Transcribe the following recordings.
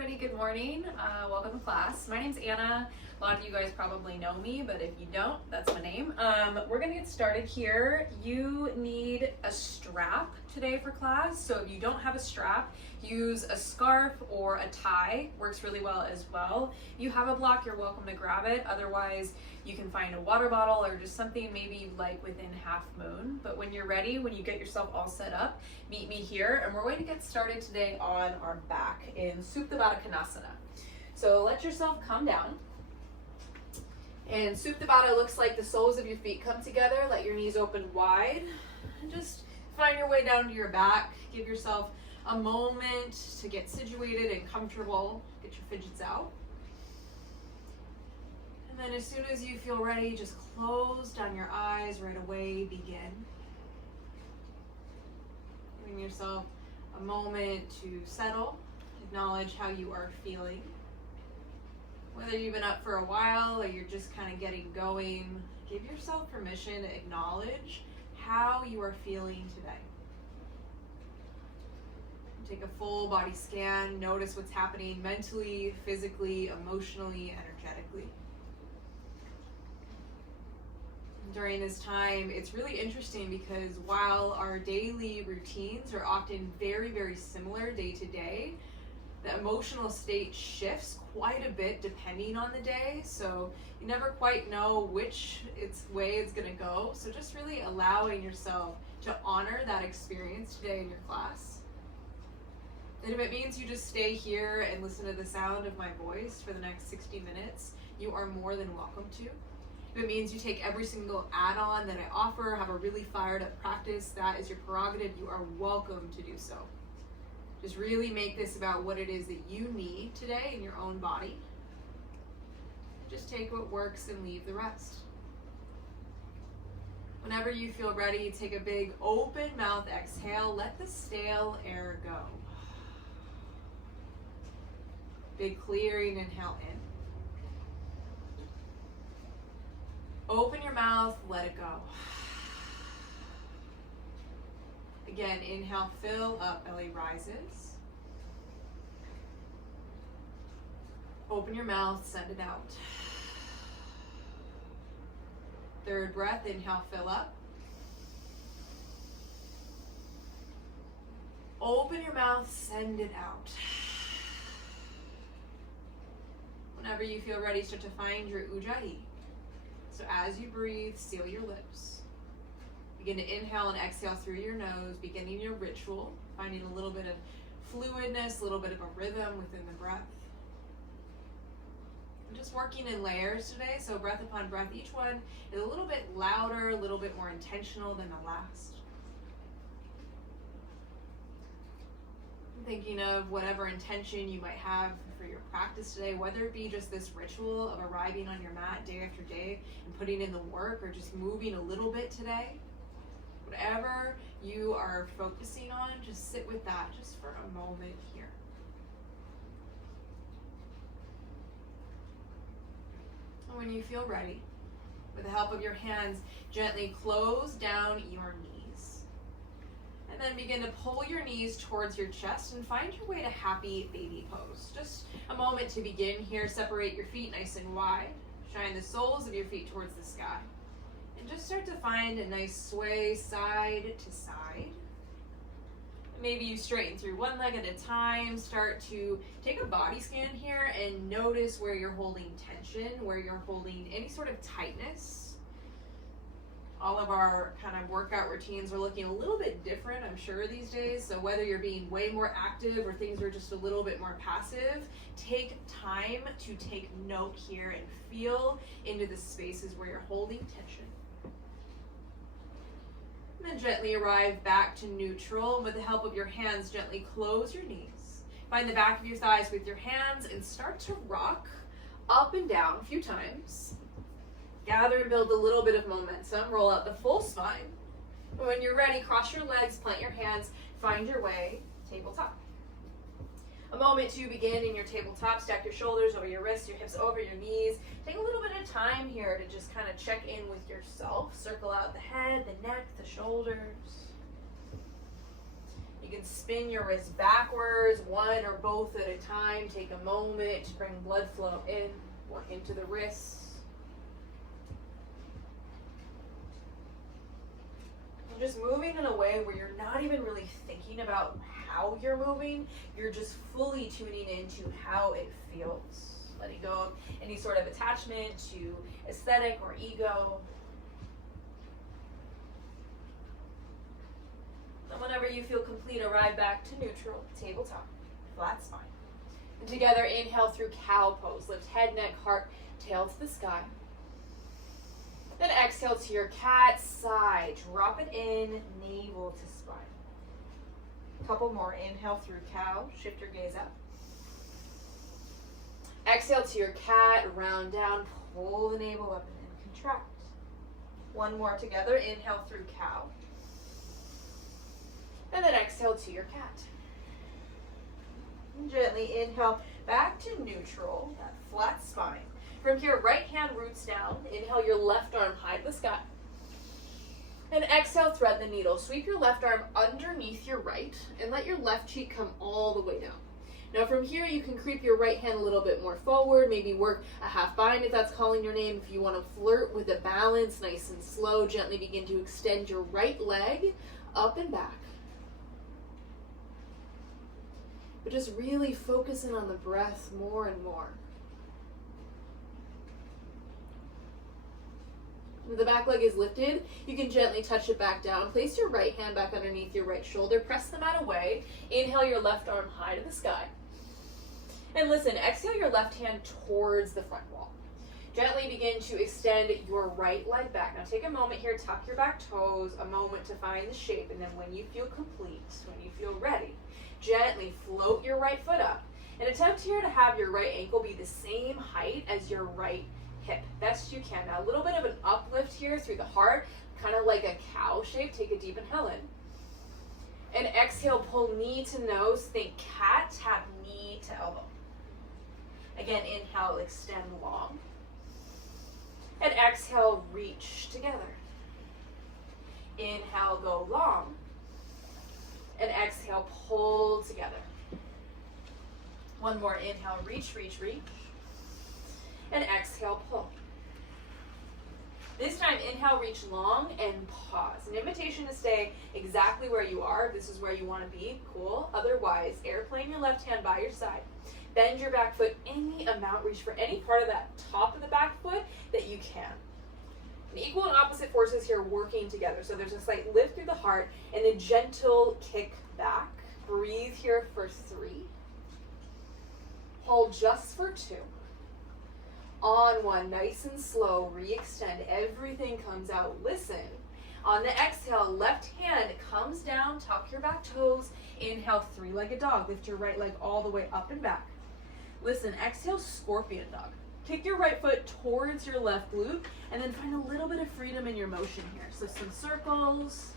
everybody, good morning. Welcome to class. My name's Anna. A lot of you guys probably know me, but if you don't, that's my name. We're gonna get started here. You need a strap today for class. So if you don't have a strap, use a scarf or a tie. Works really well as well. If you have a block, you're welcome to grab it. Otherwise, you can find a water bottle or just something maybe you like within half moon. But when you're ready, when you get yourself all set up, meet me here and we're going to get started today on our back in Supta Baddha Konasana. So let yourself come down. And Supta Baddha looks like the soles of your feet come together. Let your knees open wide and just find your way down to your back. Give yourself a moment to get situated and comfortable. Get your fidgets out. And then as soon as you feel ready, just close down your eyes right away. Begin. Giving yourself a moment to settle. Acknowledge how you are feeling. Whether you've been up for a while or you're just kind of getting going, give yourself permission to acknowledge how you are feeling today. Take a full body scan. Notice what's happening mentally, physically, emotionally, energetically. During this time, it's really interesting because while our daily routines are often very, very similar day to day, the emotional state shifts quite a bit depending on the day. So you never quite know which way it's going to go. So just really allowing yourself to honor that experience today in your class. And if it means you just stay here and listen to the sound of my voice for the next 60 minutes, you are more than welcome to. If it means you take every single add-on that I offer, have a really fired up practice, that is your prerogative. You are welcome to do so. Just really make this about what it is that you need today in your own body. Just take what works and leave the rest. Whenever you feel ready, take a big open mouth exhale. Let the stale air go. Big clearing inhale in. Open your mouth, let it go. Again, inhale, fill up, belly rises. Open your mouth, send it out. Third breath, inhale, fill up. Open your mouth, send it out. Whenever you feel ready, start to find your ujjayi. So as you breathe, seal your lips. Begin to inhale and exhale through your nose, beginning your ritual, finding a little bit of fluidness, a little bit of a rhythm within the breath. I'm just working in layers today, so breath upon breath, each one is a little bit louder, a little bit more intentional than the last. Thinking of whatever intention you might have for your practice today, whether it be just this ritual of arriving on your mat day after day and putting in the work, or just moving a little bit today. Whatever you are focusing on, just sit with that just for a moment here. And when you feel ready, with the help of your hands, gently close down your knees. And then begin to pull your knees towards your chest and find your way to happy baby pose. Just a moment to begin here. Separate your feet nice and wide. Shine the soles of your feet towards the sky. And just start to find a nice sway side to side. Maybe you straighten through one leg at a time. Start to take a body scan here and notice where you're holding tension, where you're holding any sort of tightness. All of our kind of workout routines are looking a little bit different, I'm sure, these days. So whether you're being way more active or things are just a little bit more passive, take time to take note here and feel into the spaces where you're holding tension. And then gently arrive back to neutral. With the help of your hands, gently close your knees. Find the back of your thighs with your hands and start to rock up and down a few times. Gather and build a little bit of momentum. Roll out the full spine. And when you're ready, cross your legs, plant your hands, find your way, tabletop. A moment to begin in your tabletop. Stack your shoulders over your wrists, your hips over your knees. Take a little bit of time here to just kind of check in with yourself. Circle out the head, the neck, the shoulders. You You can spin your wrists backwards, one or both at a time. Take a moment to bring blood flow in or into the wrists. And just moving in a way where you're not even really thinking about how you're moving. You're just fully tuning into how it feels. Letting go of any sort of attachment to aesthetic or ego. And whenever you feel complete, arrive back to neutral, tabletop, flat spine. And together, inhale through cow pose. Lift head, neck, heart, tail to the sky. Then exhale to your cat side. Drop it in, navel to spine. A couple more. Inhale through cow. Shift your gaze up. Exhale to your cat. Round down. Pull the navel up and then contract. One more together. Inhale through cow. And then exhale to your cat. And gently inhale back to neutral, that flat spine. From here, right hand roots down. Inhale your left arm high to the sky. And exhale, thread the needle. Sweep your left arm underneath your right and let your left cheek come all the way down. Now from here, you can creep your right hand a little bit more forward, maybe work a half bind if that's calling your name. If you want to flirt with the balance, nice and slow, gently begin to extend your right leg up and back. But just really focusing on the breath more and more. When the back leg is lifted, you can gently touch it back down. Place your right hand back underneath your right shoulder. Press the mat away. Inhale your left arm high to the sky. And listen, exhale your left hand towards the front wall. Gently begin to extend your right leg back. Now take a moment here, tuck your back toes, a moment to find the shape, and then when you feel complete, when you feel ready, gently float your right foot up and attempt here to have your right ankle be the same height as your right hip, best you can. Now a little bit of an uplift here through the heart, kind of like a cow shape. Take a deep inhale in. And exhale, pull knee to nose, think cat, tap knee to elbow. Again, inhale, extend long. And exhale, reach together. Inhale, go long. And exhale, pull together. One more, inhale, reach, reach, reach. And exhale, pull. This time, inhale, reach long and pause. An invitation to stay exactly where you are. If this is where you want to be, cool. Otherwise, airplane your left hand by your side. Bend your back foot any amount. Reach for any part of that top of the back foot that you can. And equal and opposite forces here working together. So there's a slight lift through the heart and a gentle kick back. Breathe here for 3. Hold just for 2. On 1, nice and slow, re-extend. Everything comes out. Listen. On the exhale, left hand comes down, tuck your back toes. Inhale, 3-legged dog. Lift your right leg all the way up and back. Listen, exhale, scorpion dog. Kick your right foot towards your left glute and then find a little bit of freedom in your motion here. So some circles,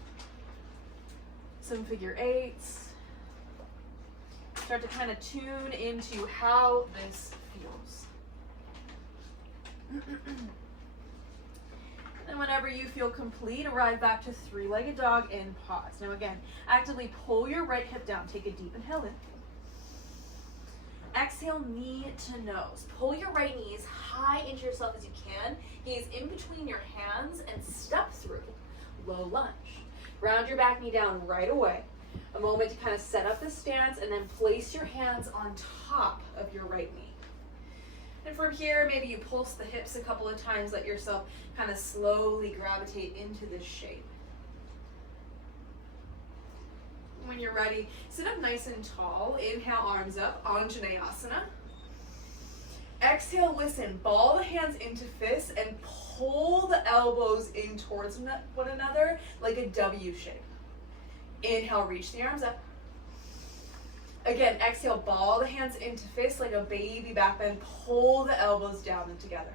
some figure 8s. Start to kind of tune into how this feels. And whenever you feel complete, arrive back to 3-legged dog and pause. Now again, actively pull your right hip down. Take a deep inhale in. Exhale, knee to nose. Pull your right knee as high into yourself as you can. Gaze in between your hands and step through. Low lunge. Ground your back knee down right away. A moment to kind of set up the stance and then place your hands on top of your right knee. And from here, maybe you pulse the hips a couple of times. Let yourself kind of slowly gravitate into this shape. When you're ready, sit up nice and tall. Inhale, arms up, Anjaneyasana. Exhale, listen, ball the hands into fists and pull the elbows in towards one another like a W shape. Inhale, reach the arms up. Again, exhale, ball the hands into fists like a baby back bend. Pull the elbows down and together.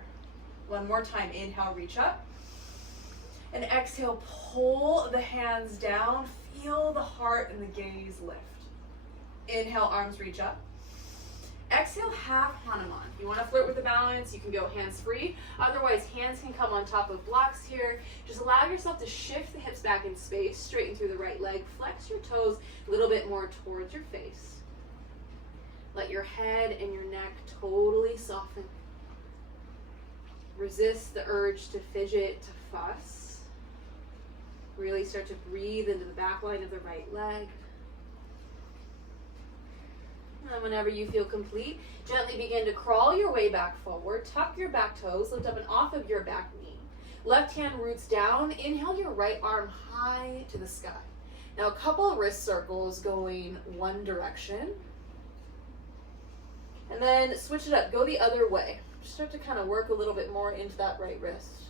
One more time. Inhale, reach up. And exhale, pull the hands down. Feel the heart and the gaze lift. Inhale, arms reach up. Exhale. exhale, half Hanuman. If you want to flirt with the balance, you can go hands free. Otherwise, hands can come on top of blocks here. Just allow yourself to shift the hips back in space, straighten through the right leg, flex your toes a little bit more towards your face. Let your head and your neck totally soften. Resist the urge to fidget, to fuss. Really start to breathe into the back line of the right leg. And whenever you feel complete, gently begin to crawl your way back forward. Tuck your back toes, lift up and off of your back knee. Left hand roots down. Inhale your right arm high to the sky. Now a couple of wrist circles going one direction. And then switch it up, go the other way. Just start to kind of work a little bit more into that right wrist.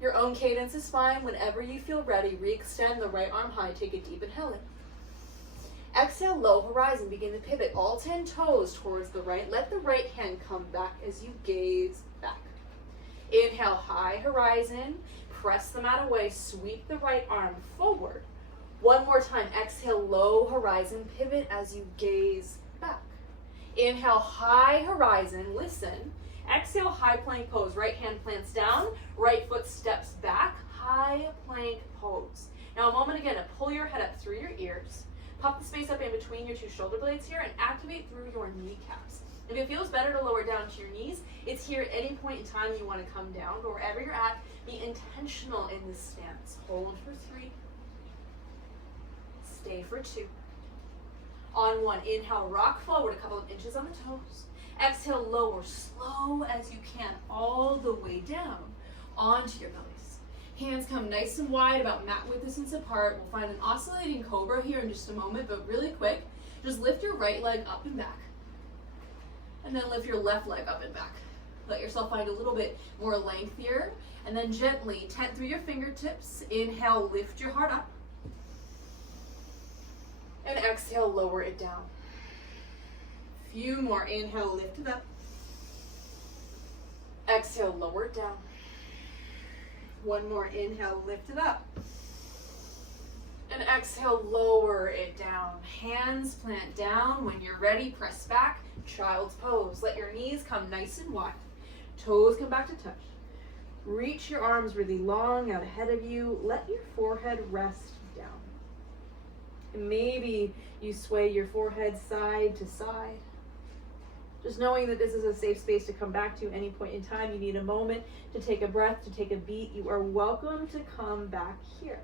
Your own cadence is fine. Whenever you feel ready, re-extend the right arm high, take a deep inhale in. Exhale, low horizon, begin to pivot all 10 toes towards the right. Let the right hand come back as you gaze back. Inhale, high horizon, press the mat away, sweep the right arm forward. One more time, exhale, low horizon, pivot as you gaze back. Inhale, high horizon, listen. Exhale, high plank pose. Right hand plants down, right foot steps back, high plank pose. Now a moment again to pull your head up through your ears. Pop the space up in between your two shoulder blades here and activate through your kneecaps. If it feels better to lower down to your knees, it's here at any point in time you want to come down, but wherever you're at, be intentional in this stance. Hold for 3. Stay for 2. On 1, inhale, rock forward a couple of inches on the toes. Exhale, lower, slow as you can, all the way down onto your bellies. Hands come nice and wide, about mat width distance apart. We'll find an oscillating cobra here in just a moment, but really quick, just lift your right leg up and back. And then lift your left leg up and back. Let yourself find a little bit more length here. And then gently tent through your fingertips. Inhale, lift your heart up. And exhale, lower it down. Few more. Inhale, lift it up. Exhale, lower it down. One more. Inhale, lift it up. And exhale, lower it down. Hands plant down. When you're ready, press back. Child's pose. Let your knees come nice and wide. Toes come back to touch. Reach your arms really long out ahead of you. Let your forehead rest down. And maybe you sway your forehead side to side. Just knowing that this is a safe space to come back to any point in time. You need a moment to take a breath, to take a beat. You are welcome to come back here.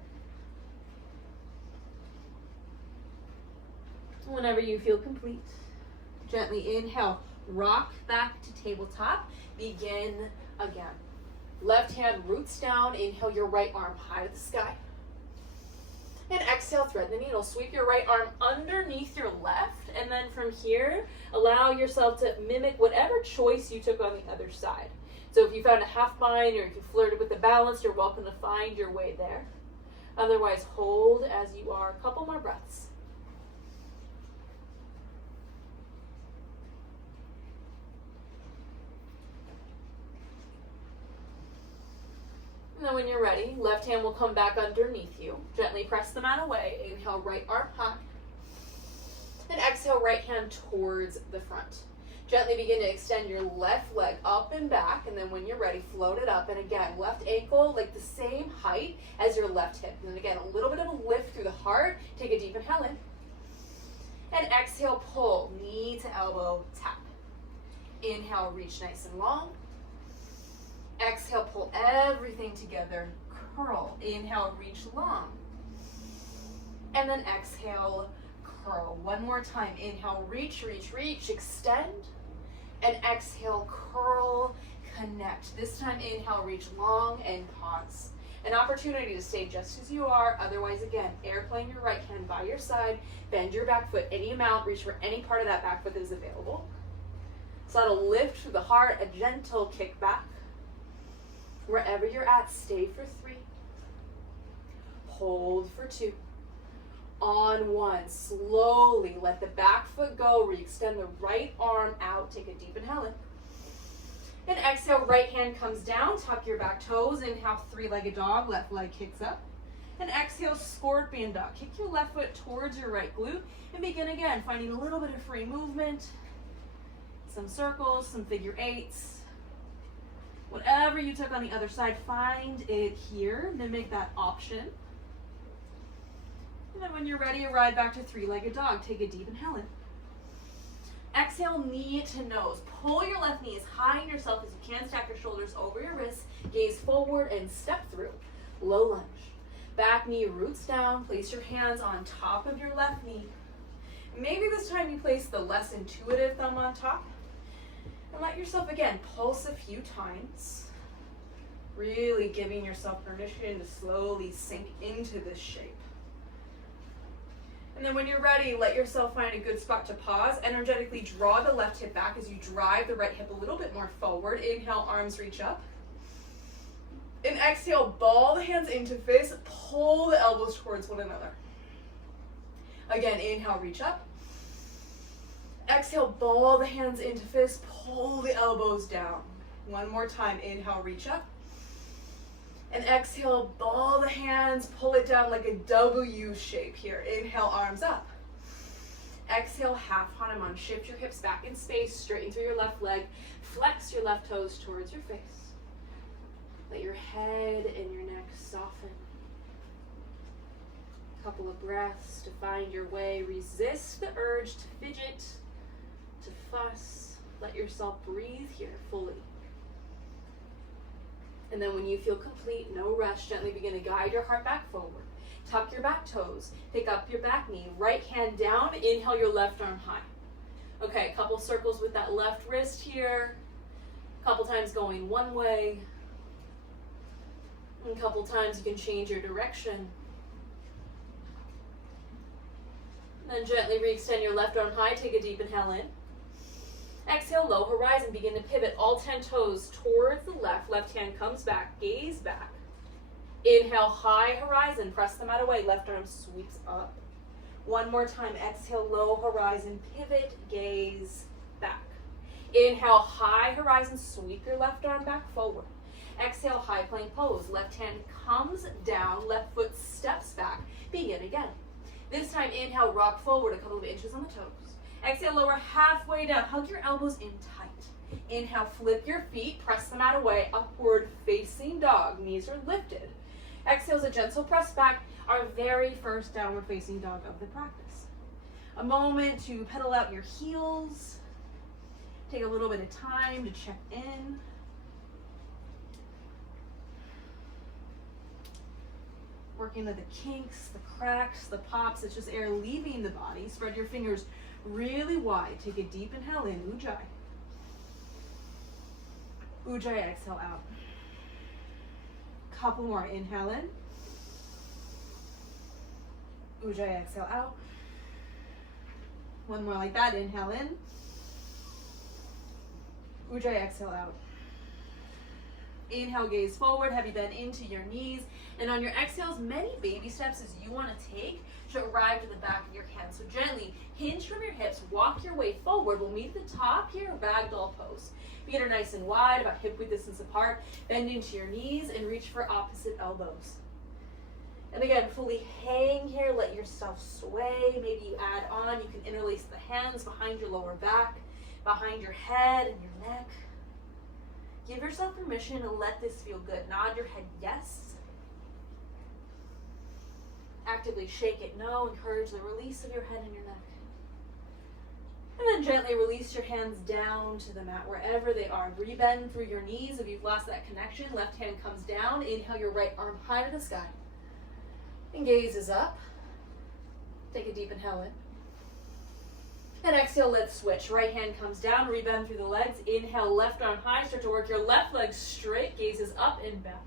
Whenever you feel complete, gently inhale, rock back to tabletop. Begin again. Left hand roots down. Inhale your right arm high to the sky. And exhale, thread the needle. Sweep your right arm underneath your left. And then from here, allow yourself to mimic whatever choice you took on the other side. So if you found a half bind or if you flirted with the balance, you're welcome to find your way there. Otherwise, hold as you are. A couple more breaths. And then when you're ready, left hand will come back underneath you. Gently press the mat away. Inhale, right arm high. And exhale, right hand towards the front. Gently begin to extend your left leg up and back. And then when you're ready, float it up. And again, left ankle like the same height as your left hip. And then again, a little bit of a lift through the heart. Take a deep inhale in. And exhale, pull. Knee to elbow, tap. Inhale, reach nice and long. Exhale, pull everything together, curl. Inhale, reach long. And then exhale, curl. One more time. Inhale, reach, reach, reach, extend. And exhale, curl, connect. This time, inhale, reach long and pause. An opportunity to stay just as you are. Otherwise, again, airplane your right hand by your side. Bend your back foot any amount. Reach for any part of that back foot that is available. So that'll lift through the heart, a gentle kick back. Wherever you're at, stay for 3. Hold for 2. On 1, slowly let the back foot go. Re-extend the right arm out. Take a deep inhale in. And exhale, right hand comes down. Tuck your back toes. Inhale, 3-legged dog. Left leg kicks up. And exhale, scorpion dog. Kick your left foot towards your right glute and begin again, finding a little bit of free movement. Some circles, some figure eights. Whatever you took on the other side, find it here. Mimic that option. And then when you're ready, arrive back to three-legged dog. Take a deep inhale in. Exhale, knee to nose. Pull your left knee as high in yourself as you can. Stack your shoulders over your wrists. Gaze forward and step through. Low lunge. Back knee roots down. Place your hands on top of your left knee. Maybe this time you place the less intuitive thumb on top. And let yourself, again, pulse a few times. Really giving yourself permission to slowly sink into this shape. And then when you're ready, let yourself find a good spot to pause. Energetically draw the left hip back as you drive the right hip a little bit more forward. Inhale, arms reach up. And exhale, ball the hands into fists. Pull the elbows towards one another. Again, inhale, reach up. Exhale, ball the hands into fists. Pull the elbows down. One more time. Inhale, reach up. And exhale, ball the hands, pull it down like a W shape here. Inhale, arms up. Exhale, half Hanuman. Shift your hips back in space, straighten through your left leg. Flex your left toes towards your face. Let your head and your neck soften. A couple of breaths to find your way. Resist the urge to fidget, to fuss. Let yourself breathe here fully. And then when you feel complete, no rush, gently begin to guide your heart back forward. Tuck your back toes, pick up your back knee, right hand down, inhale your left arm high. Okay, a couple circles with that left wrist here. A couple times going one way. And a couple times you can change your direction. And then gently re-extend your left arm high, take a deep inhale in. Exhale, low horizon, begin to pivot all 10 toes towards the left. Left hand comes back, gaze back. Inhale, high horizon, press the mat away, left arm sweeps up. One more time, exhale, low horizon, pivot, gaze back. Inhale, high horizon, sweep your left arm back forward. Exhale, high plank pose, left hand comes down, left foot steps back. Begin again. This time, inhale, rock forward a couple of inches on the toes. Exhale, lower halfway down. Hug your elbows in tight. Inhale, flip your feet, press the mat away, upward facing dog. Knees are lifted. Exhale is a gentle press back, our very first downward facing dog of the practice. A moment to pedal out your heels. Take a little bit of time to check in. Working with the kinks, the cracks, the pops. It's just air leaving the body. Spread your fingers really wide. Take a deep inhale in, Ujjayi. Ujjayi, exhale out. Couple more, inhale in. Ujjayi, exhale out. One more like that, inhale in. Ujjayi, exhale out. Inhale, gaze forward, heavy bend into your knees. And on your exhales, many baby steps as you want to take to arrive to the back of your hands. So gently hinge from your hips, walk your way forward. We'll meet at the top here, ragdoll pose. Feet are nice and wide, about hip width distance apart. Bend into your knees and reach for opposite elbows. And again, fully hang here, let yourself sway. Maybe you add on, you can interlace the hands behind your lower back, behind your head and your neck. Give yourself permission to let this feel good. Nod your head yes. Actively shake it no. Encourage the release of your head and your neck. And then gently release your hands down to the mat wherever they are. Rebend through your knees if you've lost that connection. Left hand comes down. Inhale your right arm high to the sky. And gaze is up. Take a deep inhale in. And exhale, let's switch. Right hand comes down, rebend through the legs. Inhale, left arm high. Start to work your left leg straight. Gaze is up and back.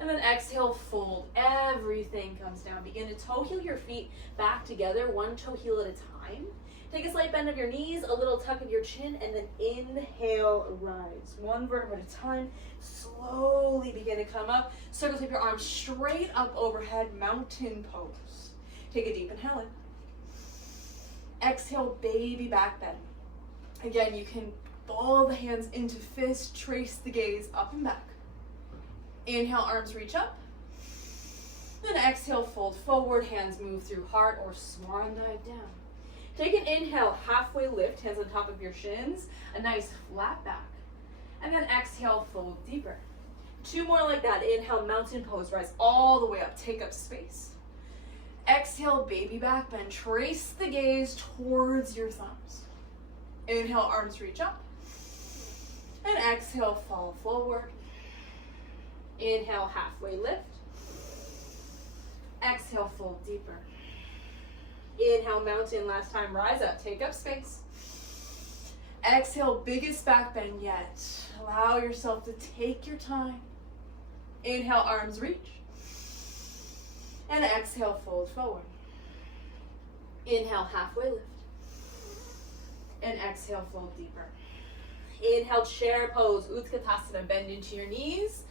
And then exhale, fold. Everything comes down. Begin to toe heel your feet back together, one toe heel at a time. Take a slight bend of your knees, a little tuck of your chin, and then inhale, rise. One vertebra at a time. Slowly begin to come up. Circle tip your arms straight up overhead, mountain pose. Take a deep inhale in. Exhale, baby back bend. Again, you can ball the hands into fists, trace the gaze up and back. Inhale, arms reach up. Then exhale, fold forward, hands move through heart or swan dive down. Take an inhale, halfway lift, hands on top of your shins, a nice flat back. And then exhale, fold deeper. 2 more like that. Inhale, mountain pose, rise all the way up, take up space. Exhale, baby back bend, trace the gaze towards your thumbs. Inhale, arms reach up. And exhale, fall forward. Inhale, halfway lift. Exhale, fold deeper. Inhale, mountain, last time, rise up, take up space. Exhale, biggest back bend yet. Allow yourself to take your time. Inhale, arms reach. And exhale, fold forward. Inhale, halfway lift. And exhale, fold deeper. Inhale, chair pose, Utkatasana, bend into your knees.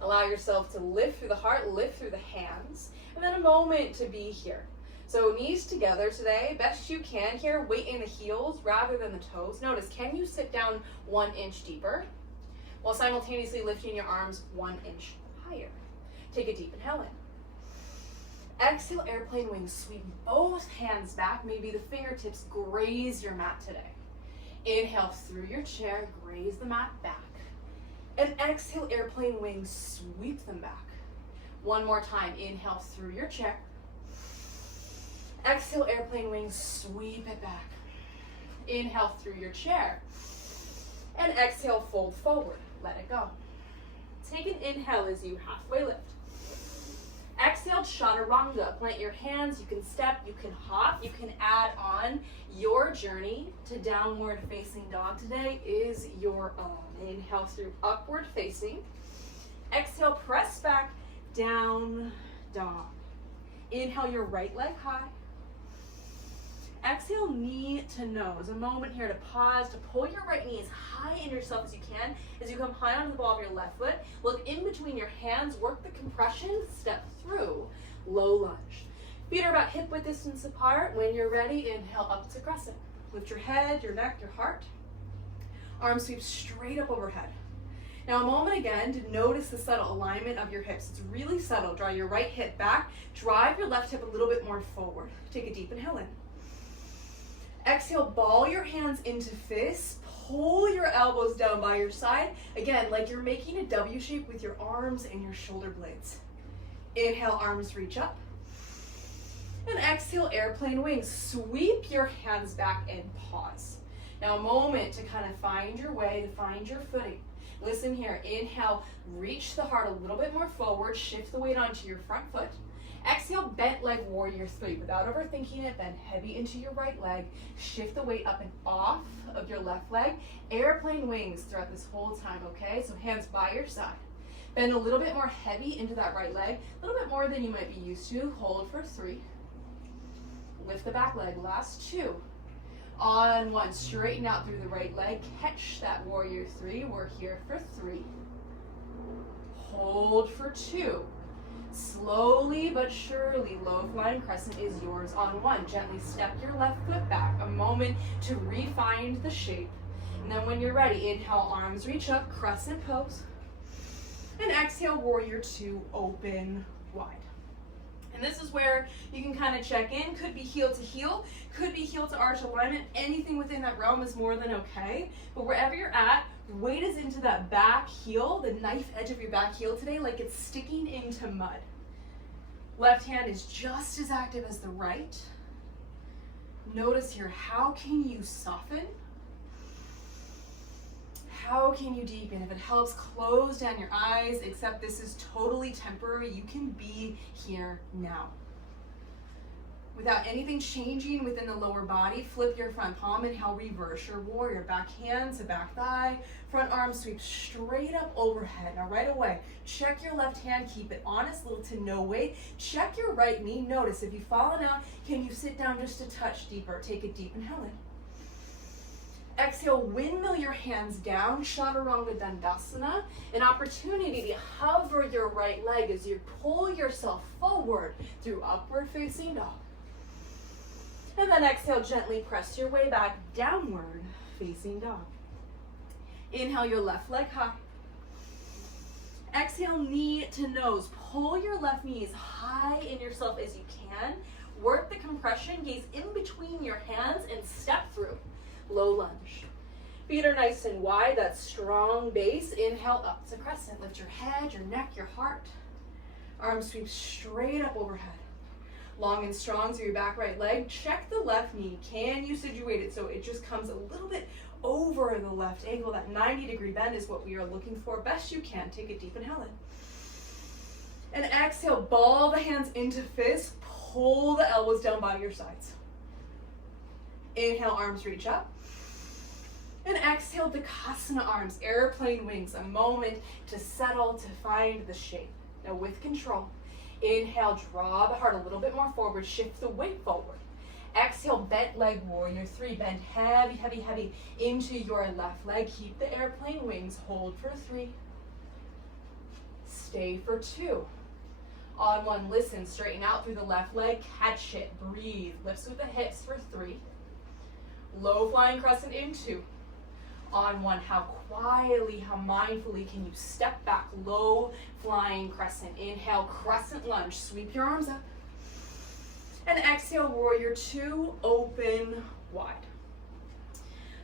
Allow yourself to lift through the heart, lift through the hands. And then a moment to be here. So knees together today, best you can here, weight in the heels rather than the toes. Notice, can you sit down 1 inch deeper while simultaneously lifting your arms 1 inch higher? Take a deep inhale in. Exhale, airplane wings, sweep both hands back. Maybe the fingertips graze your mat today. Inhale through your chair, graze the mat back. And exhale, airplane wings, sweep them back. 1 more time, inhale through your chair. Exhale, airplane wings, sweep it back. Inhale through your chair. And exhale, fold forward, let it go. Take an inhale as you halfway lift. Exhale, chaturanga. Plant your hands, you can step, you can hop, you can add on. Your journey to downward facing dog today is your own. Inhale through upward facing. Exhale, press back, down dog. Inhale your right leg high. Exhale, knee to nose. A moment here to pause, to pull your right knee as high in yourself as you can. As you come high onto the ball of your left foot, look in between your hands, work the compression, step through, low lunge. Feet are about hip width distance apart. When you're ready, inhale up to crescent. Lift your head, your neck, your heart. Arms sweep straight up overhead. Now a moment again to notice the subtle alignment of your hips. It's really subtle. Draw your right hip back. Drive your left hip a little bit more forward. Take a deep inhale in. Exhale, ball your hands into fists. Pull your elbows down by your side. Again, like you're making a W shape with your arms and your shoulder blades. Inhale, arms reach up. And exhale, airplane wings. Sweep your hands back and pause. Now a moment to kind of find your way, to find your footing. Listen here, inhale, reach the heart a little bit more forward, shift the weight onto your front foot. Exhale, bent leg warrior 3. Without overthinking it, bend heavy into your right leg. Shift the weight up and off of your left leg. Airplane wings throughout this whole time, okay? So hands by your side. Bend a little bit more heavy into that right leg, a little bit more than you might be used to. Hold for 3. Lift the back leg, last 2. On 1, straighten out through the right leg. Catch that warrior 3. We're here for 3. Hold for 2. Slowly but surely, low flying crescent is yours on 1. Gently step your left foot back. A moment to refine the shape. And then when you're ready, inhale, arms reach up, crescent pose. And exhale, warrior 2, open wide. And this is where you can kind of check in. Could be heel to heel, could be heel to arch alignment. Anything within that realm is more than okay. But wherever you're at, weight is into that back heel, the knife edge of your back heel today, like it's sticking into mud. Left hand is just as active as the right. Notice here, how can you soften? How can you deepen? If it helps, close down your eyes, except this is totally temporary. You can be here now. Without anything changing within the lower body, flip your front palm, inhale, reverse your warrior. Back hand to back thigh, front arm sweep straight up overhead. Now right away, check your left hand, keep it honest, little to no weight. Check your right knee. Notice if you've fallen out, can you sit down just a touch deeper? Take a deep inhale in. Exhale, windmill your hands down, Chaturanga Dandasana. An opportunity to hover your right leg as you pull yourself forward through upward facing dog. And then exhale, gently press your way back, downward facing dog. Inhale your left leg high. Exhale, knee to nose. Pull your left knee as high in yourself as you can. Work the compression, gaze in between your hands and step through. Low lunge. Feet are nice and wide, that strong base. Inhale up to crescent. Lift your head, your neck, your heart. Arms sweep straight up overhead. Long and strong through your back right leg. Check the left knee. Can you situate it so it just comes a little bit over the left ankle? That 90-degree bend is what we are looking for. Best you can. Take a deep inhale in. And exhale, ball the hands into fists. Pull the elbows down by your sides. Inhale, arms reach up. And exhale, Vinyasa arms, airplane wings. A moment to settle, to find the shape. Now with control, inhale, draw the heart a little bit more forward. Shift the weight forward. Exhale, bent leg warrior 3. Bend heavy, heavy, heavy into your left leg. Keep the airplane wings. Hold for 3. Stay for 2. On 1, listen, straighten out through the left leg, catch it, breathe. Lifts with the hips for 3. Low flying crescent in 2. On 1, how quietly, how mindfully can you step back? Low flying crescent. Inhale, crescent lunge. Sweep your arms up. And exhale, warrior 2, open wide.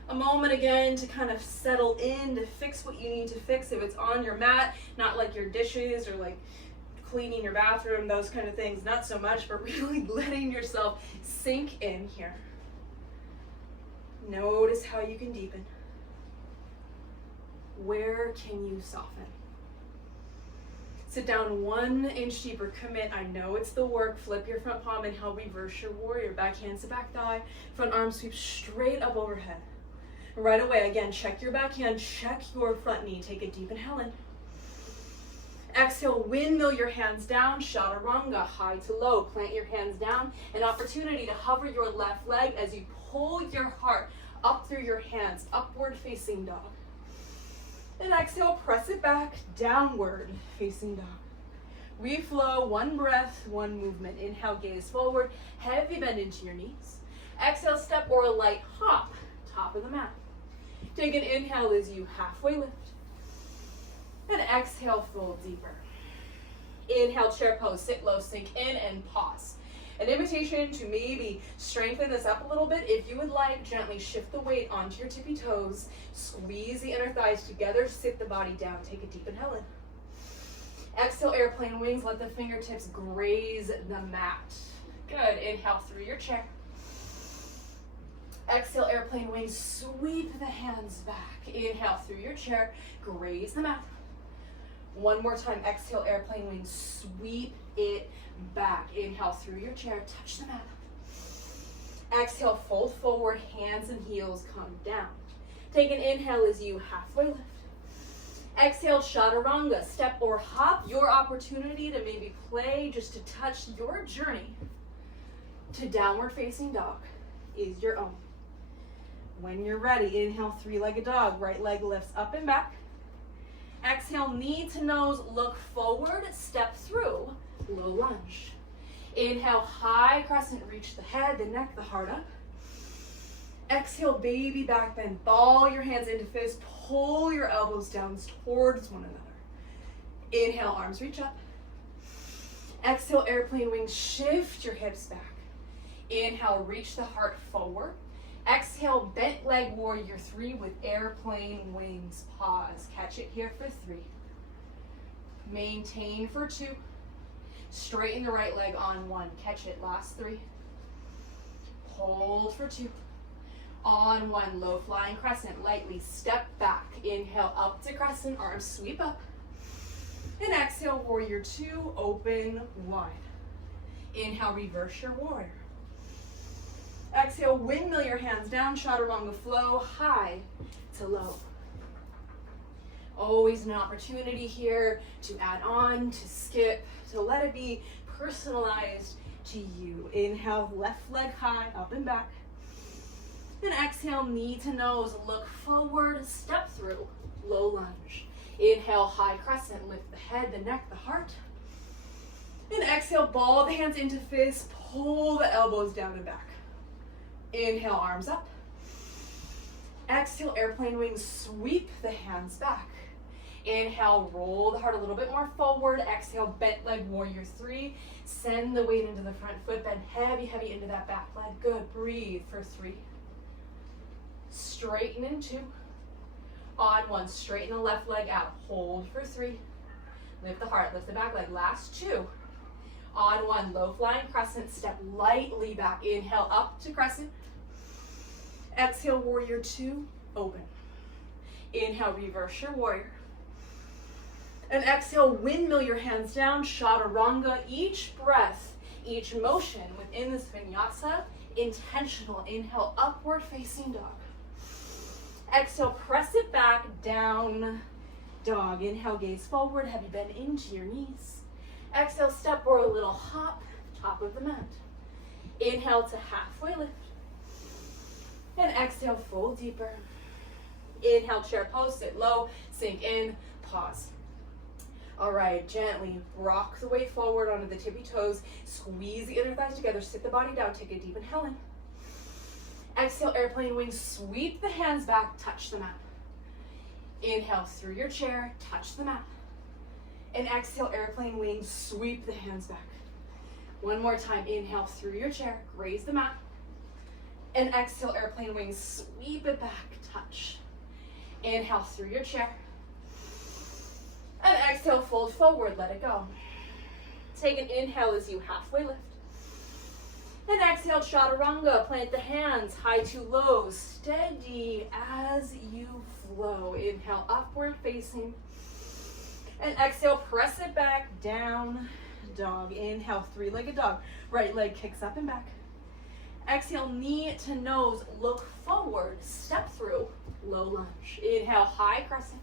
A moment again to kind of settle in, to fix what you need to fix. If it's on your mat, not like your dishes or like cleaning your bathroom, those kind of things, not so much, but really letting yourself sink in here. Notice how you can deepen. Where can you soften? Sit down 1 inch deeper. Commit. I know it's the work. Flip your front palm. Inhale, reverse your warrior. Back hands to back thigh. Front arm sweep straight up overhead. Right away, again, check your back hand. Check your front knee. Take a deep inhale in. Exhale, windmill your hands down. Chaturanga, high to low. Plant your hands down. An opportunity to hover your left leg as you pull your heart up through your hands. Upward facing dog. And exhale, press it back, downward facing dog. Reflow, 1 breath, 1 movement. Inhale, gaze forward, heavy bend into your knees. Exhale, step or a light hop, top of the mat. Take an inhale as you halfway lift. And exhale, fold deeper. Inhale, chair pose, sit low, sink in and pause. An invitation to maybe strengthen this up a little bit. If you would like, gently shift the weight onto your tippy toes. Squeeze the inner thighs together. Sit the body down. Take a deep inhale in. Exhale, airplane wings. Let the fingertips graze the mat. Good. Inhale through your chair. Exhale, airplane wings. Sweep the hands back. Inhale through your chair. Graze the mat. 1 more time. Exhale, airplane wings. Sweep it back. Inhale through your chair, touch the mat. Exhale, fold forward, hands and heels come down. Take an inhale as you halfway lift. Exhale, chaturanga, step or hop. Your opportunity to maybe play, just to touch your journey to downward facing dog is your own. When you're ready, inhale, 3-legged dog. Right leg lifts up and back. Exhale, knee to nose, look forward, step through. Low lunge. Inhale, high crescent, reach the head, the neck, the heart up. Exhale, baby back bend. Ball your hands into fists. Pull your elbows down towards one another. Inhale, arms reach up. Exhale, airplane wings. Shift your hips back. Inhale, reach the heart forward. Exhale, bent leg warrior 3 with airplane wings. Pause. Catch it here for 3. Maintain for 2. Straighten the right leg on 1. Catch it. Last 3. Hold for 2. On 1. Low flying crescent. Lightly step back. Inhale up to crescent. Arms sweep up. And exhale, warrior 2. Open wide. Inhale, reverse your warrior. Exhale, windmill your hands down. Chaturanga flow. High to low. Always an opportunity here to add on, to skip, to let it be personalized to you. Inhale, left leg high, up and back. And exhale, knee to nose, look forward, step through, low lunge. Inhale, high crescent, lift the head, the neck, the heart. And exhale, ball the hands into fists, pull the elbows down and back. Inhale, arms up. Exhale, airplane wings, sweep the hands back. Inhale, roll the heart a little bit more forward. Exhale, bent leg warrior 3. Send the weight into the front foot, bend heavy, heavy into that back leg. Good, breathe for 3. Straighten in 2. On 1, straighten the left leg out. Hold for 3. Lift the heart, lift the back leg. Last 2. On 1, low flying crescent, step lightly back. Inhale, up to crescent. Exhale, warrior 2, open. Inhale, reverse your warrior. And exhale, windmill your hands down, chaturanga. Each breath, each motion within this vinyasa, intentional. Inhale, upward facing dog. Exhale, press it back, down dog. Inhale, gaze forward, heavy bend into your knees. Exhale, step or a little hop, top of the mat. Inhale to halfway lift. And exhale, fold deeper. Inhale, chair pose, sit low, sink in, pause. All right, gently rock the weight forward onto the tippy toes. Squeeze the inner thighs together, sit the body down, take a deep inhale in. Exhale, airplane wings, sweep the hands back, touch the mat. Inhale through your chair, touch the mat. And exhale, airplane wings, sweep the hands back. One more time, inhale through your chair, raise the mat. And exhale, airplane wings, sweep it back, touch. Inhale through your chair. And exhale, fold forward, let it go. Take an inhale as you halfway lift. And exhale, chaturanga, plant the hands, high to low, steady as you flow. Inhale, upward facing. And exhale, press it back, down dog. Inhale, three-legged dog. Right leg kicks up and back. Exhale, knee to nose, look forward, step through, low lunge. Inhale, high crescent.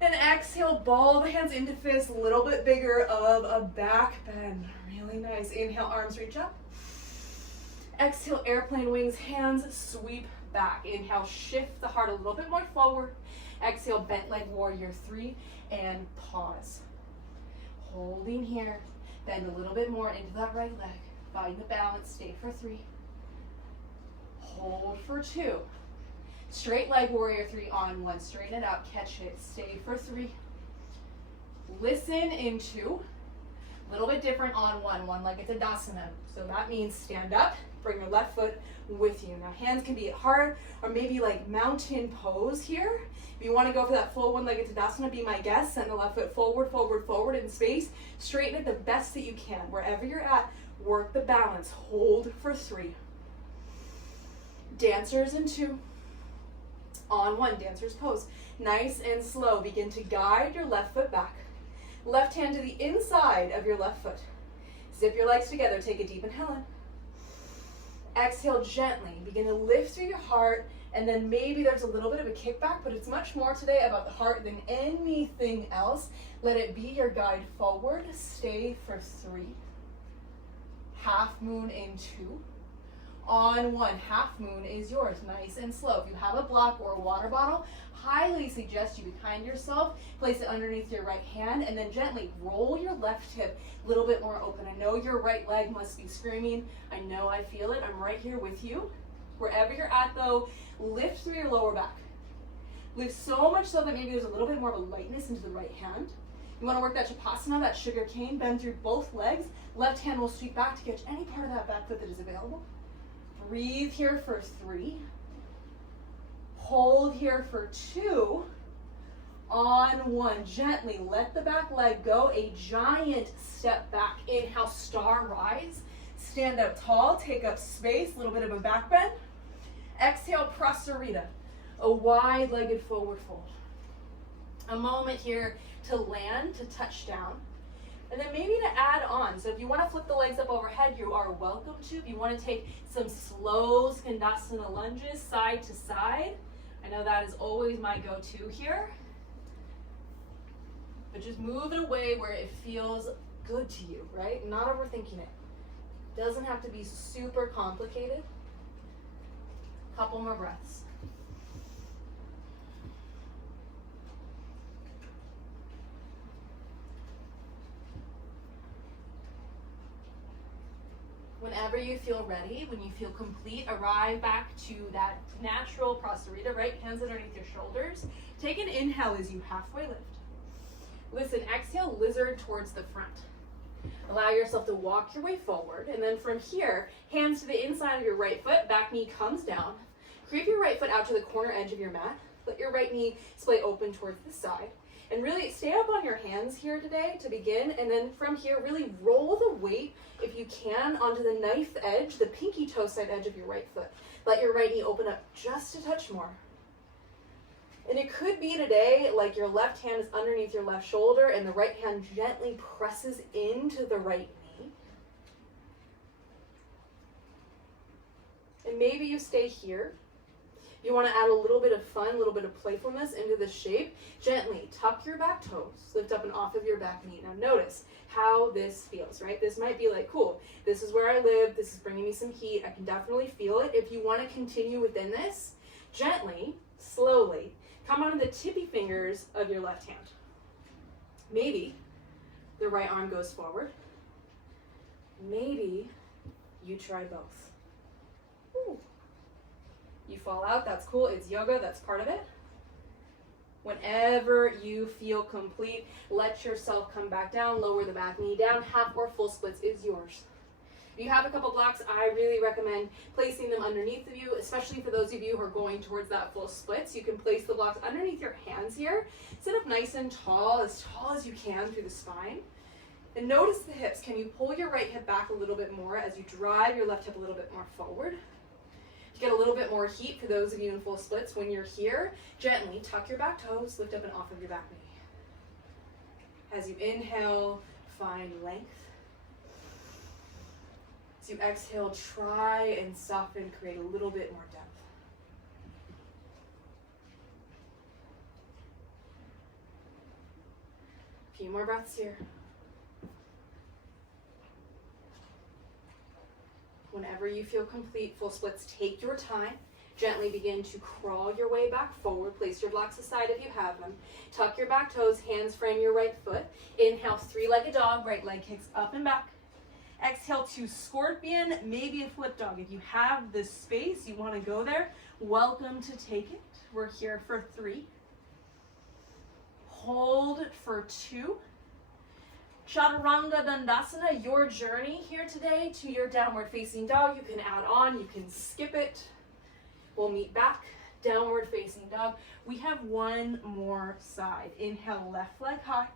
And exhale, ball the hands into fists, a little bit bigger of a back bend. Really nice. Inhale, arms reach up. Exhale, airplane wings, hands sweep back. Inhale, shift the heart a little bit more forward. Exhale, bent leg warrior 3, and pause. Holding here, bend a little bit more into that right leg. Find the balance, stay for 3. Hold for 2. Straight leg warrior 3 on 1. Straighten it out, catch it, stay for 3. Listen in 2. Little bit different on 1. One leg it's Tadasana. So that means stand up, bring your left foot with you. Now hands can be at heart or maybe like mountain pose here. If you want to go for that full one-legged Tadasana, be my guest. Send the left foot forward, forward, forward in space. Straighten it the best that you can. Wherever you're at, work the balance. Hold for 3. Dancers in 2. On 1, dancer's pose. Nice and slow. Begin to guide your left foot back. Left hand to the inside of your left foot. Zip your legs together. Take a deep inhale in. Exhale gently. Begin to lift through your heart, and then maybe there's a little bit of a kickback, but it's much more today about the heart than anything else. Let it be your guide forward. Stay for 3. Half moon in 2. On 1, half moon is yours, nice and slow. If you have a block or a water bottle, highly suggest you be kind to yourself. Place it underneath your right hand and then gently roll your left hip a little bit more open. I know your right leg must be screaming. I know I feel it. I'm right here with you. Wherever you're at though, lift through your lower back. Lift so much so that maybe there's a little bit more of a lightness into the right hand. You want to work that Shavasana, that sugar cane, bend through both legs. Left hand will sweep back to catch any part of that back foot that is available. Breathe here for 3. Hold here for 2. On 1, gently let the back leg go. A giant step back. Inhale, star rise. Stand up tall, take up space, a little bit of a back bend. Exhale, prasarita, a wide-legged forward fold. A moment here to land, to touch down. And then maybe to add on, so if you want to flip the legs up overhead, you are welcome to. If you want to take some slow Skandasana lunges side to side, I know that is always my go-to here. But just move it away where it feels good to you, right? Not overthinking it. Doesn't have to be super complicated. Couple more breaths. Whenever you feel ready, when you feel complete, arrive back to that natural Prasarita, right? Hands underneath your shoulders. Take an inhale as you halfway lift. Listen, exhale, lizard towards the front. Allow yourself to walk your way forward, and then from here, hands to the inside of your right foot, back knee comes down. Creep your right foot out to the corner edge of your mat. Let your right knee splay open towards the side. And really stay up on your hands here today to begin, and then from here, really roll the weight, if you can, onto the knife edge, the pinky toe side edge of your right foot. Let your right knee open up just a touch more. And it could be today like your left hand is underneath your left shoulder and the right hand gently presses into the right knee. And maybe you stay here. You want to add a little bit of fun, a little bit of playfulness into the shape. Gently tuck your back toes, lift up and off of your back knee. Now notice how this feels, right? This might be like, cool, this is where I live, this is bringing me some heat, I can definitely feel it. If you want to continue within this, gently, slowly, come onto the tippy fingers of your left hand. Maybe the right arm goes forward. Maybe you try both. Ooh. You fall out, that's cool, it's yoga, that's part of it. Whenever you feel complete, let yourself come back down, lower the back knee down, half or full splits is yours. If you have a couple blocks, I really recommend placing them underneath of you, especially for those of you who are going towards that full splits. You can place the blocks underneath your hands here. Sit up nice and tall as you can through the spine. And notice the hips. Can you pull your right hip back a little bit more as you drive your left hip a little bit more forward? You get a little bit more heat for those of you in full splits. When you're here, gently tuck your back toes, lift up and off of your back knee. As you inhale, find length. As you exhale, try and soften, create a little bit more depth. A few more breaths here. Whenever you feel complete, full splits, take your time. Gently begin to crawl your way back forward. Place your blocks aside if you have them. Tuck your back toes, hands frame your right foot. Inhale, three-legged dog, right leg kicks up and back. Exhale to scorpion, maybe a flip dog. If you have the space, you want to go there, welcome to take it. We're here for 3. Hold for 2. Chaturanga Dandasana, your journey here today to your downward facing dog. You can add on, you can skip it. We'll meet back, downward facing dog. We have one more side. Inhale, left leg high.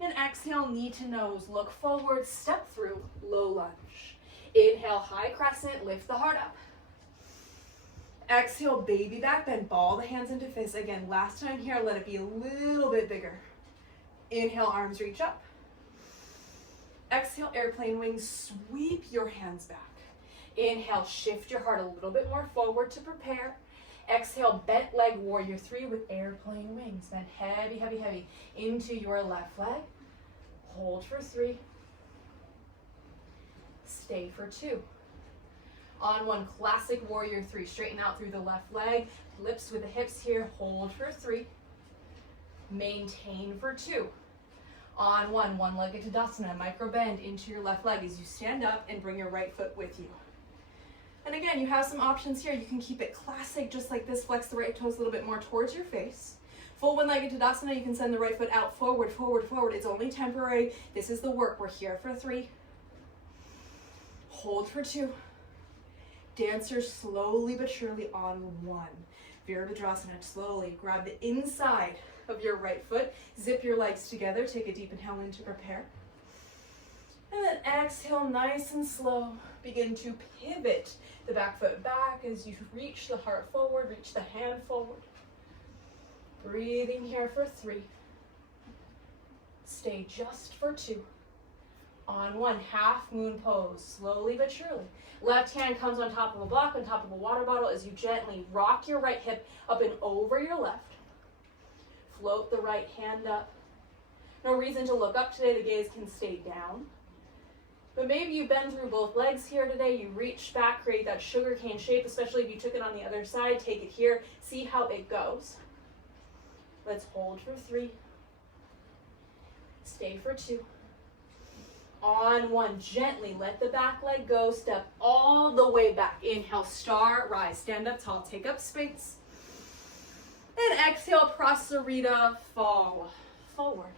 And exhale, knee to nose. Look forward, step through, low lunge. Inhale, high crescent, lift the heart up. Exhale, baby back bend, ball the hands into fists. Again, last time here, let it be a little bit bigger. Inhale, arms reach up. Exhale, airplane wings, sweep your hands back. Inhale, shift your heart a little bit more forward to prepare. Exhale, bent leg warrior 3 with airplane wings. Bend heavy, heavy, heavy into your left leg. Hold for 3. Stay for 2. On 1, classic warrior 3. Straighten out through the left leg. Lips with the hips here. Hold for 3. Maintain for 2. On 1, one-legged Tadasana, micro bend into your left leg as you stand up and bring your right foot with you. And again, you have some options here. You can keep it classic, just like this. Flex the right toes a little bit more towards your face. Full one-legged Tadasana, you can send the right foot out, forward, forward, forward. It's only temporary. This is the work. We're here for 3. Hold for 2. Dancers slowly but surely on 1. Virabhadrasana, slowly grab the inside of your right foot. Zip your legs together. Take a deep inhale in to prepare. And then exhale nice and slow. Begin to pivot the back foot back as you reach the heart forward, reach the hand forward. Breathing here for 3. Stay just for 2. On 1, half moon pose, slowly but surely. Left hand comes on top of a block, on top of a water bottle as you gently rock your right hip up and over your left. Float the right hand up. No reason to look up today, the gaze can stay down. But maybe you bend through both legs here today, you reach back, create that sugar cane shape, especially if you took it on the other side, take it here, see how it goes. Let's hold for 3. Stay for 2. On one, gently let the back leg go, step all the way back. Inhale, star, rise, stand up tall, take up space. And exhale, prasarita, fall forward.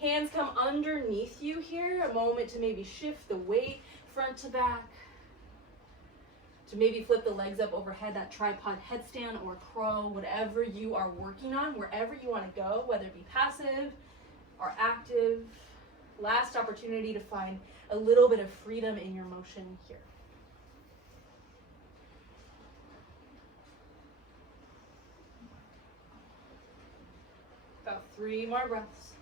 Hands come underneath you here. A moment to maybe shift the weight front to back. To maybe flip the legs up overhead, that tripod headstand or crow, whatever you are working on, wherever you want to go, whether it be passive or active. Last opportunity to find a little bit of freedom in your motion here. About 3 more breaths.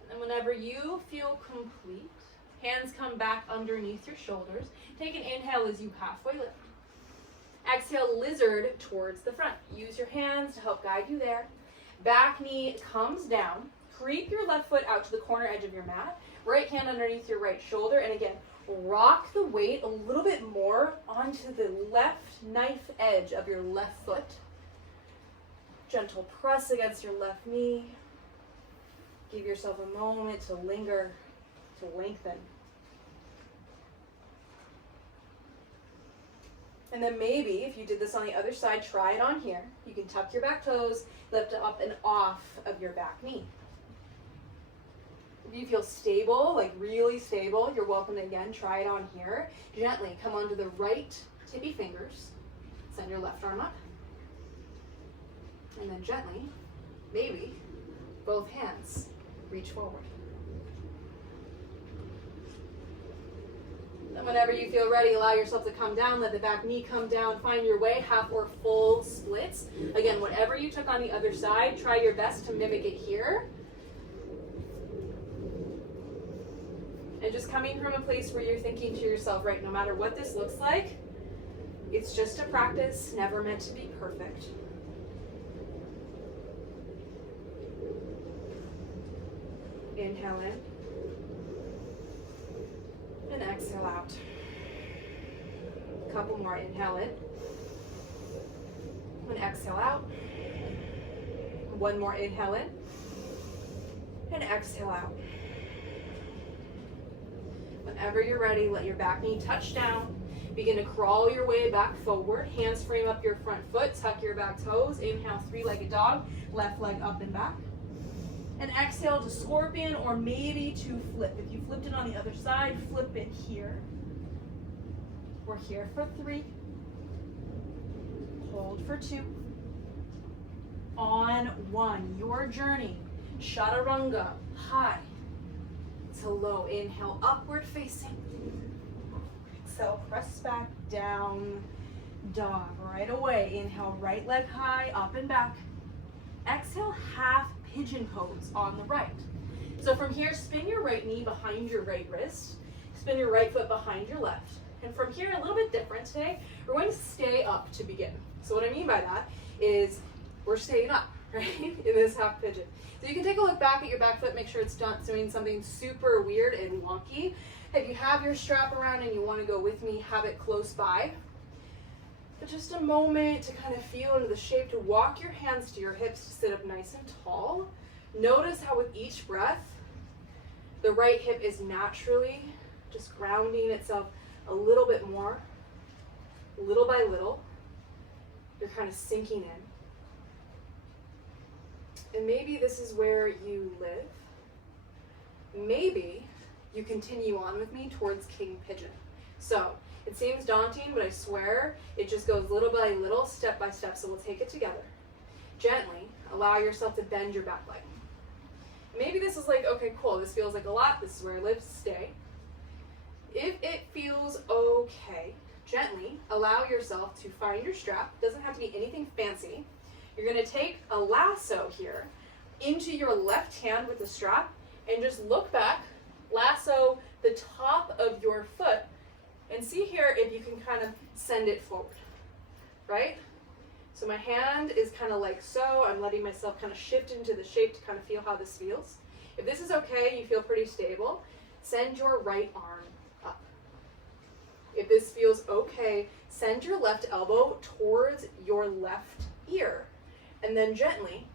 And then whenever you feel complete, hands come back underneath your shoulders. Take an inhale as you halfway lift. Exhale, lizard towards the front. Use your hands to help guide you there. Back knee comes down. Creep your left foot out to the corner edge of your mat. Right hand underneath your right shoulder. And again, rock the weight a little bit more onto the left knife edge of your left foot. Gentle press against your left knee. Give yourself a moment to linger, to lengthen. And then maybe, if you did this on the other side, try it on here. You can tuck your back toes, lift up and off of your back knee. If you feel stable, like really stable, you're welcome to again try it on here. Gently come onto the right tippy fingers. Send your left arm up. And then gently, maybe, both hands reach forward. Then whenever you feel ready, allow yourself to come down, let the back knee come down, find your way, half or full splits. Again, whatever you took on the other side, try your best to mimic it here. And just coming from a place where you're thinking to yourself, right, no matter what this looks like, it's just a practice, never meant to be perfect. Inhale in. And exhale out. A couple more. Inhale in. And exhale out. One more. Inhale in. And exhale out. Whenever you're ready, let your back knee touch down. Begin to crawl your way back forward. Hands frame up your front foot. Tuck your back toes. Inhale, 3-legged dog. Left leg up and back. And exhale to scorpion or maybe to flip. If you flipped it on the other side, flip it here. We're here for 3. Hold for 2. On 1, your journey. Chaturanga, high to low. Inhale, upward facing. Exhale, press back, down, dog. Right away, inhale, right leg high, up and back. Exhale, half pigeon pose on the right. So from here, spin your right knee behind your right wrist. Spin your right foot behind your left. And from here, a little bit different today, we're going to stay up to begin. So what I mean by that is we're staying up, right, in this half pigeon. So you can take a look back at your back foot, make sure it's not doing something super weird and wonky. If you have your strap around and you want to go with me, have it close by. But just a moment to kind of feel into the shape, to walk your hands to your hips to sit up nice and tall. Notice how with each breath, the right hip is naturally just grounding itself a little bit more, little by little. You're kind of sinking in. And maybe this is where you live. Maybe you continue on with me towards King Pigeon. So it seems daunting, but I swear it just goes little by little, step by step. So we'll take it together. Gently allow yourself to bend your back leg. Maybe this is like, okay, cool, this feels like a lot. This is where I live, stay. If it feels okay, gently allow yourself to find your strap. It doesn't have to be anything fancy. You're going to take a lasso here into your left hand with the strap and just look back, lasso the top of your foot, and see here if you can kind of send it forward, right? So my hand is kind of like so. I'm letting myself kind of shift into the shape to kind of feel how this feels. If this is okay, you feel pretty stable, send your right arm up. If this feels okay, send your left elbow towards your left ear. And then gently,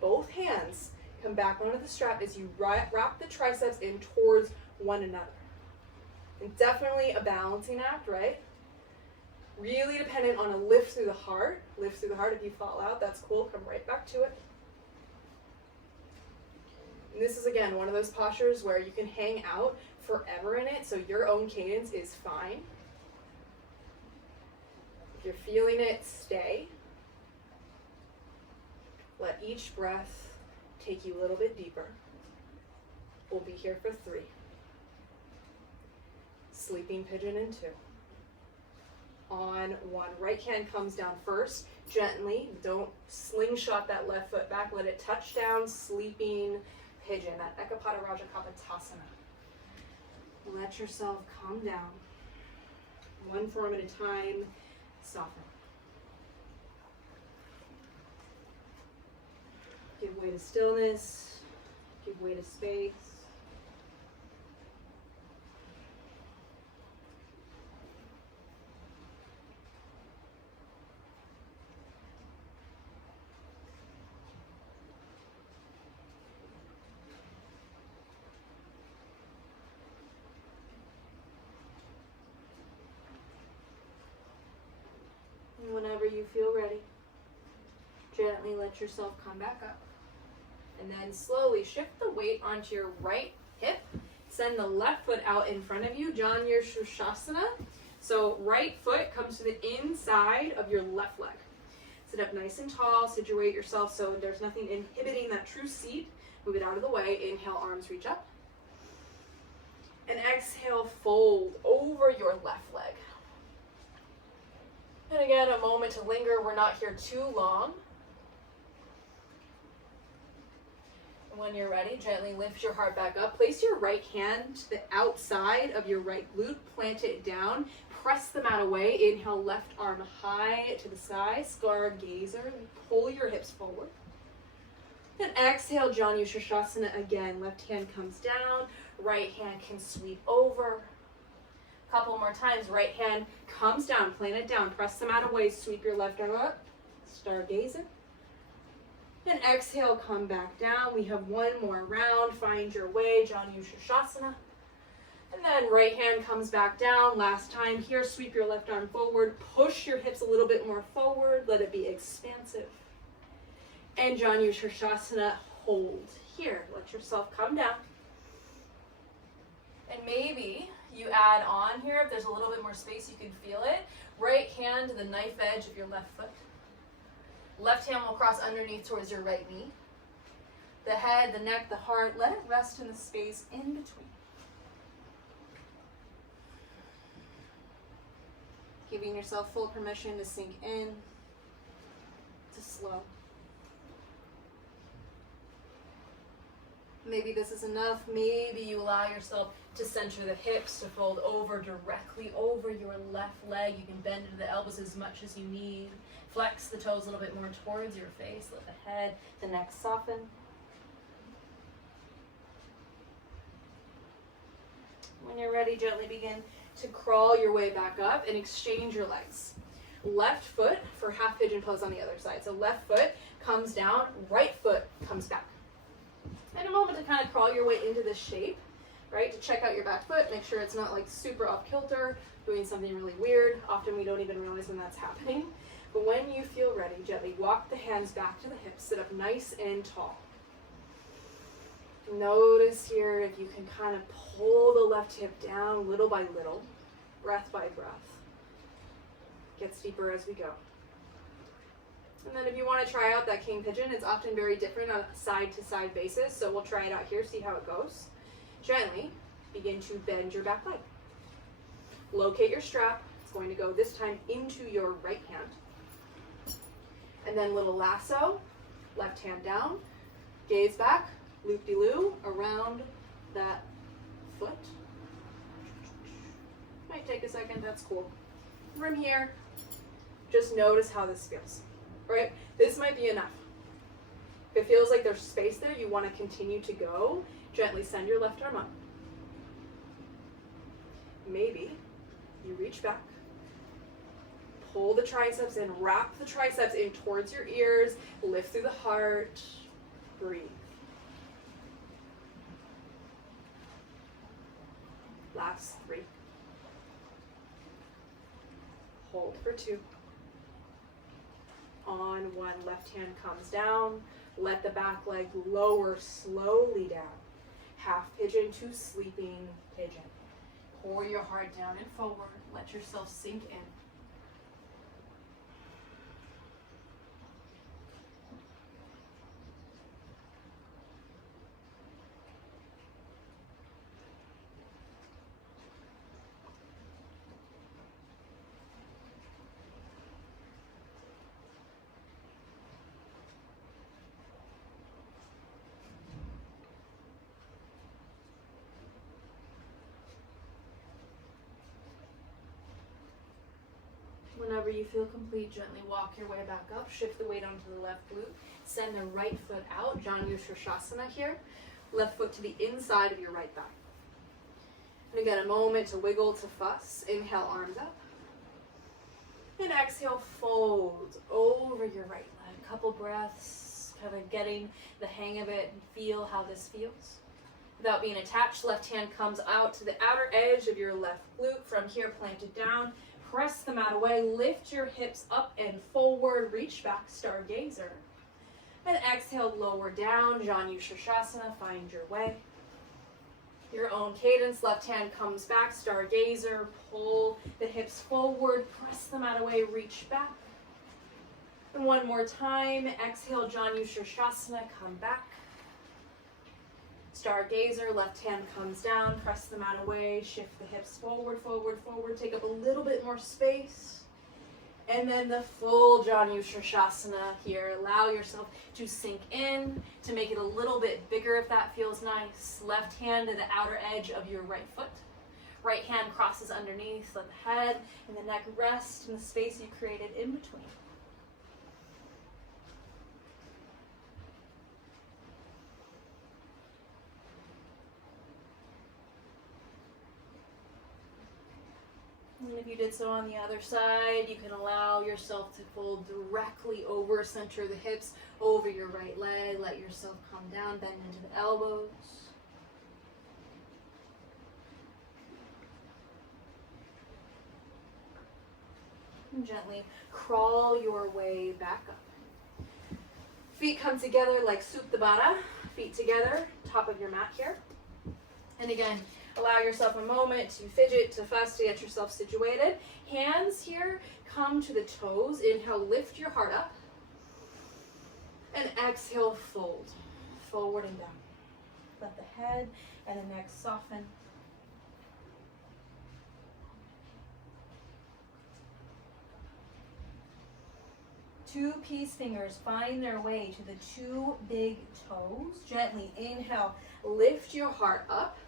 both hands come back onto the strap as you wrap the triceps in towards one another. And definitely a balancing act, right? Really dependent on a lift through the heart. Lift through the heart. If you fall out, that's cool. Come right back to it. And this is, again, one of those postures where you can hang out forever in it, so your own cadence is fine. If you're feeling it, stay. Let each breath take you a little bit deeper. We'll be here for 3. Sleeping pigeon in 2. On 1, right hand comes down first, gently. Don't slingshot that left foot back. Let it touch down, sleeping pigeon, that Ekapada Raja Kapotasana. Let yourself calm down. One form at a time, soften. Give way to stillness, give way to space. And whenever you feel ready, gently let yourself come back up. And then slowly shift the weight onto your right hip. Send the left foot out in front of you, Janu Shirshasana. So right foot comes to the inside of your left leg. Sit up nice and tall, situate yourself so there's nothing inhibiting that true seat. Move it out of the way. Inhale, arms reach up. And exhale, fold over your left leg. And again, a moment to linger. We're not here too long. When you're ready, gently lift your heart back up. Place your right hand to the outside of your right glute. Plant it down. Press the mat away. Inhale, left arm high to the sky. Stargazer. Pull your hips forward. Then exhale, Janu Shirshasana again. Left hand comes down. Right hand can sweep over. Couple more times. Right hand comes down. Plant it down. Press the mat away. Sweep your left arm up. Stargazer. Then exhale, come back down. We have one more round. Find your way, Janu Shirshasana. And then right hand comes back down. Last time here, sweep your left arm forward. Push your hips a little bit more forward. Let it be expansive. And Janu Shirshasana, hold here. Let yourself come down. And maybe you add on here, if there's a little bit more space, you can feel it. Right hand to the knife edge of your left foot. Left hand will cross underneath towards your right knee. The head, the neck, the heart, let it rest in the space in between. Giving yourself full permission to sink in, to slow. Maybe this is enough. Maybe you allow yourself to center the hips, to fold over directly over your left leg. You can bend into the elbows as much as you need. Flex the toes a little bit more towards your face. Let the head, the neck soften. When you're ready, gently begin to crawl your way back up and exchange your legs. Left foot for half pigeon pose on the other side. So left foot comes down, right foot comes back. And a moment to kind of crawl your way into this shape, right? To check out your back foot, make sure it's not like super off kilter, doing something really weird. Often we don't even realize when that's happening. But when you feel ready, gently walk the hands back to the hips, sit up nice and tall. Notice here if you can kind of pull the left hip down little by little, breath by breath. Gets deeper as we go. And then if you want to try out that king pigeon, it's often very different on a side-to-side basis, so we'll try it out here, see how it goes. Gently begin to bend your back leg. Locate your strap. It's going to go this time into your right hand. And then little lasso, left hand down, gaze back, loop-de-loo around that foot. Might take a second, that's cool. From here, just notice how this feels, right? This might be enough. If it feels like there's space there, you want to continue to go, gently send your left arm up. Maybe You reach back. Pull the triceps in, wrap the triceps in towards your ears, lift through the heart, breathe. Last 3. Hold for 2. On 1, left hand comes down. Let the back leg lower slowly down. Half pigeon to sleeping pigeon. Pour your heart down and forward. Let yourself sink in. Whenever you feel complete, gently walk your way back up. Shift the weight onto the left glute. Send the right foot out. Janu-Shirshasana here. Left foot to the inside of your right thigh. And again, a moment to wiggle, to fuss. Inhale, arms up. And exhale, fold over your right leg. Couple breaths, kind of getting the hang of it and feel how this feels. Without being attached, left hand comes out to the outer edge of your left glute. From here, planted down. Press the mat away, lift your hips up and forward, reach back, stargazer. And exhale, lower down, Janu-Shirshasana, find your way. Your own cadence, left hand comes back, stargazer, pull the hips forward, press the mat away, reach back. And one more time, exhale, Janu-Shirshasana, come back. Stargazer, left hand comes down, press the mat away, shift the hips forward, forward, forward, take up a little bit more space. And then the full Janu-Shirshasana here. Allow yourself to sink in, to make it a little bit bigger if that feels nice. Left hand to the outer edge of your right foot. Right hand crosses underneath, let the head and the neck rest in the space you created in between. And if you did so on the other side, you can allow yourself to fold directly over, center the hips, over your right leg. Let yourself come down, bend into the elbows. And gently crawl your way back up. Feet come together like Supta Baddha. Feet together, top of your mat here. And again, allow yourself a moment to fidget, to fuss, to get yourself situated. Hands here come to the toes. Inhale, lift your heart up. And exhale, fold. Forward and down. Let the head and the neck soften. Two peace fingers find their way to the two big toes. Gently inhale, lift your heart up.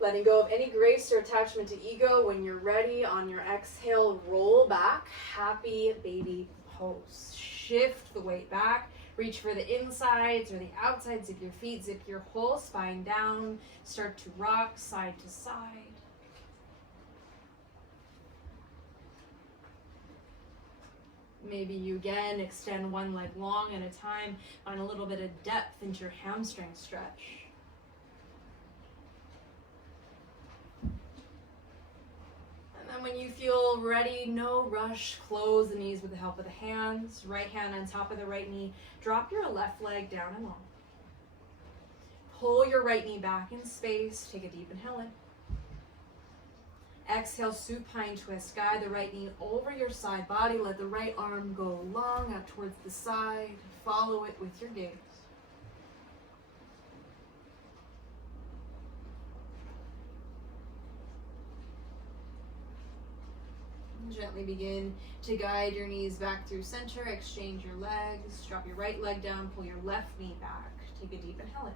Letting go of any grace or attachment to ego. When you're ready, on your exhale, roll back. Happy baby pose. Shift the weight back. Reach for the insides or the outsides of your feet. Zip your whole spine down. Start to rock side to side. Maybe you again extend one leg long at a time. Find a little bit of depth into your hamstring stretch. And when you feel ready, no rush, close the knees with the help of the hands. Right hand on top of the right knee. Drop your left leg down and long. Pull your right knee back in space. Take a deep inhale in. Exhale, supine twist. Guide the right knee over your side body. Let the right arm go long out towards the side. Follow it with your gaze. Gently begin to guide your knees back through center. Exchange your legs. Drop your right leg down. Pull your left knee back. Take a deep inhale in.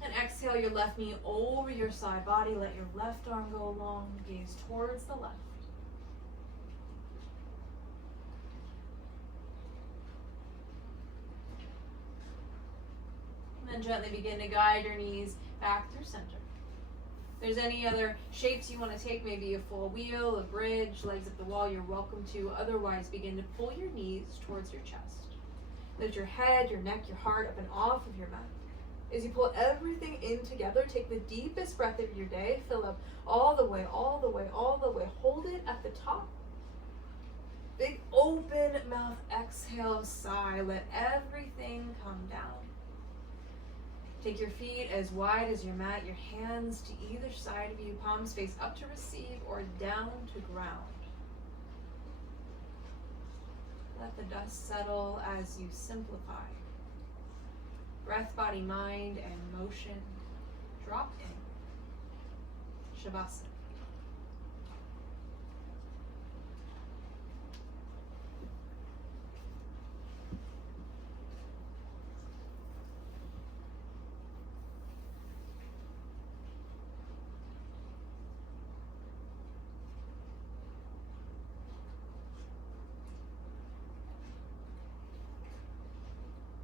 And exhale your left knee over your side body. Let your left arm go long. Gaze towards the left. And then gently begin to guide your knees back through center. If there's any other shapes you want to take, maybe a full wheel, a bridge, legs up the wall, you're welcome to. Otherwise, begin to pull your knees towards your chest. Lift your head, your neck, your heart up and off of your mat. As you pull everything in together, take the deepest breath of your day. Fill up all the way, all the way, all the way. Hold it at the top. Big open mouth, exhale, sigh. Let everything come down. Take your feet as wide as your mat, your hands to either side of you, palms face up to receive or down to ground. Let the dust settle as you simplify. Breath, body, mind, and motion drop in. Shavasana.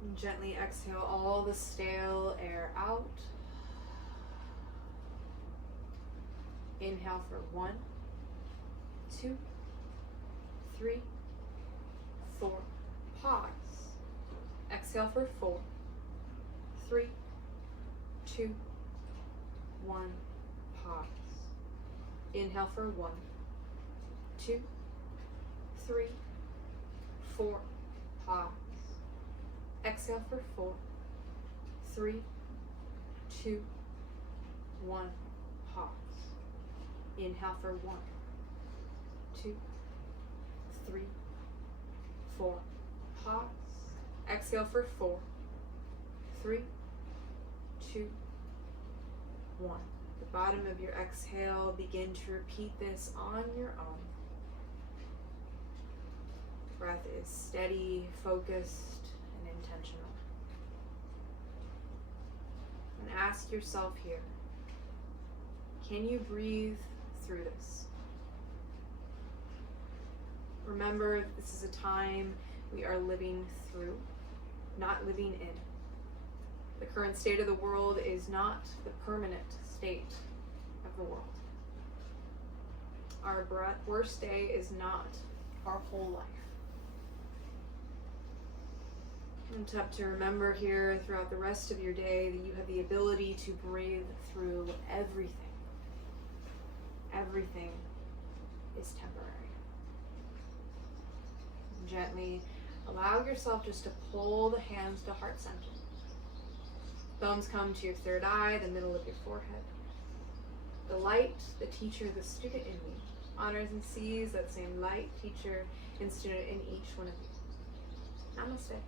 And gently exhale all the stale air out. Inhale for 1, 2, 3, 4. Pause. Exhale for 4, 3, 2, 1. Pause. Inhale for 1, 2, 3, 4. Pause. Exhale for 4, 3, 2, 1. Pause. Inhale for 1, 2, 3, 4. Pause. Exhale for 4, 3, 2, 1. The bottom of your exhale, begin to repeat this on your own. Breath is steady, focused, and intentional. And ask yourself here, can you breathe through this? Remember, this is a time we are living through, not living in. The current state of the world is not the permanent state of the world. Our worst day is not our whole life. And to remember here throughout the rest of your day that you have the ability to breathe through everything. Everything is temporary. Gently allow yourself just to pull the hands to heart center. Thumbs come to your third eye, the middle of your forehead. The light, the teacher, the student in me honors and sees that same light, teacher, and student in each one of you. Namaste.